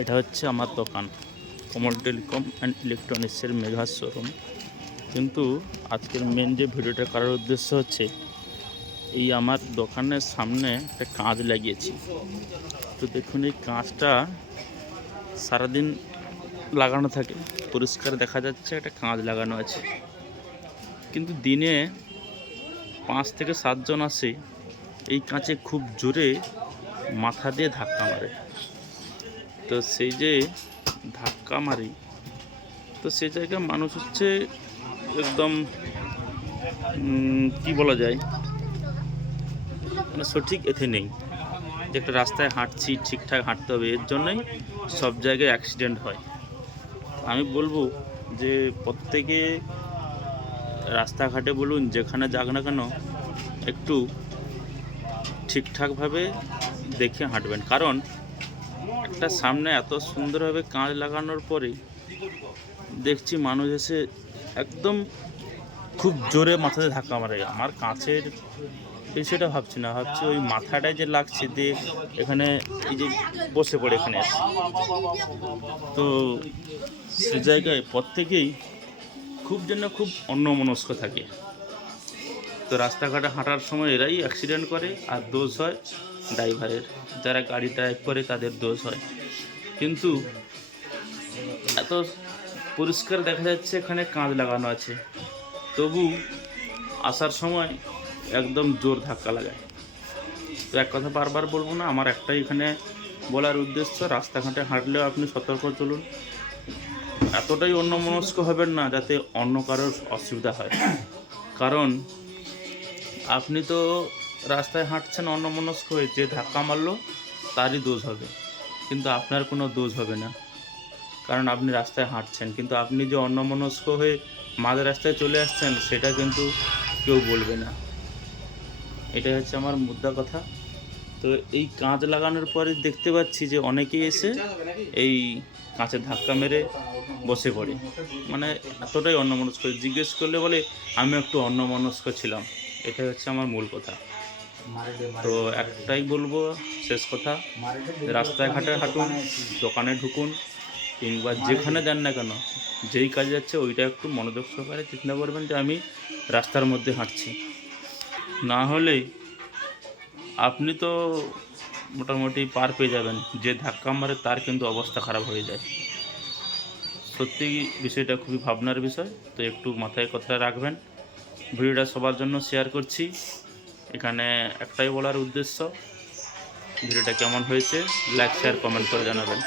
এটা হচ্ছে আমার দোকান কমল টেলিকম অ্যান্ড ইলেকট্রনিক্সের মেঘা শোরুম। কিন্তু আজকের মেন যে ভিডিওটা করার উদ্দেশ্য হচ্ছে এই আমার দোকানের সামনে একটা কাঁচ লাগিয়েছি। তো দেখুন এই কাঁচটা সারাদিন লাগানো থাকে, পরিষ্কার দেখা যাচ্ছে একটা কাঁচ লাগানো আছে, কিন্তু দিনে 5 থেকে 7 জন আসে এই কাঁচে খুব জোরে মাথা দিয়ে ধাক্কা মারে। তো সেই যে ধাক্কা মারি, তো সেই জায়গায় মানুষ হচ্ছে একদম কি বলা যায়, মানে সঠিক এতে নেই যে একটা রাস্তায় হাঁটছি ঠিকঠাক হাঁটতে হবে, এর জন্যই সব জায়গায় অ্যাক্সিডেন্ট হয়। আমি বলবো যে প্রত্যেকে রাস্তাঘাটে বলুন যেখানে যাক না কেন একটু ঠিকঠাকভাবে দেখে হাঁটবেন, কারণ একটা সামনে এত সুন্দরভাবে কাঁচ লাগানোর পরে দেখছি মানুষ এসে একদম খুব জোরে মাথাতে ধাক্কা মারে। আমার কাঁচের বিষয়টা ভাবছি না, ভাবছি ওই মাথাটায় যে লাগছে দিয়ে এখানে এই যে বসে পড়ে এখানে এসে। তো সে জায়গায় প্রত্যেকেই খুব অন্যমনস্ক থাকে। তো রাস্তাঘাটে হাঁটার সময় এরাই অ্যাক্সিডেন্ট করে, আর দোষ হয় ড্রাইভারের, যারা গাড়ি ড্রাইভ করে তাদের দোষ হয়। কিন্তু এত পরিষ্কার দেখা যাচ্ছে এখানে কাঁচ লাগানো আছে, তবু আসার সময় একদম জোর ধাক্কা লাগায়। তো এক কথা বারবার বলবো না, আমার একটাই এখানে বলার উদ্দেশ্য, রাস্তাঘাটে হাঁটলেও আপনি সতর্ক চলুন, এতটাই অন্যমনস্ক হবেন না যাতে অন্য কারোর অসুবিধা হয়। কারণ আপনি তো রাস্তায় হাঁটছেন অন্যমনস্ক হয়ে, যে ধাক্কা মারলো তারই দোষ হবে, কিন্তু আপনার কোনো দোষ হবে না, কারণ আপনি রাস্তায় হাঁটছেন। কিন্তু আপনি যে অন্যমনস্ক হয়ে মাঝ রাস্তায় চলে আসছেন সেটা কিন্তু কেউ বলবে না। এটাই হচ্ছে আমার মুদ্রা কথা। তো এই কাঁচ লাগানোর পরে দেখতে পাচ্ছি যে অনেকেই এসে এই কাঁচে ধাক্কা মেরে বসে পড়ে, মানে এতটাই অন্যমনস্ক। জিজ্ঞেস করলে বলে আমি একটু অন্যমনস্ক ছিলাম। এটাই হচ্ছে আমার মূল কথা। তো একটাই বলবো শেষ কথা, রাস্তায় ঘাটে হাঁটুন, দোকানে ঢুকুন, কিংবা যেখানে যান না কেন, যেই কাজে যাচ্ছে ওইটা একটু মনোযোগ সহকারে চিন্তা করবেন যে আমি রাস্তার মধ্যে হাঁটছি। না হলে আপনি তো মোটামুটি পার পেয়ে যাবেন, যে ধাক্কা মারে তার কিন্তু অবস্থা খারাপ হয়ে যায়। সত্যি বিষয়টা খুবই ভাবনার বিষয়, তো একটু মাথায় কথাটা রাখবেন। ভিডিওটা সবার জন্য শেয়ার করছি। এখানে একটাই বলার উদ্দেশ্য, ভিডিওটা কেমন হয়েছে লাইক শেয়ার কমেন্ট করে জানাবেন।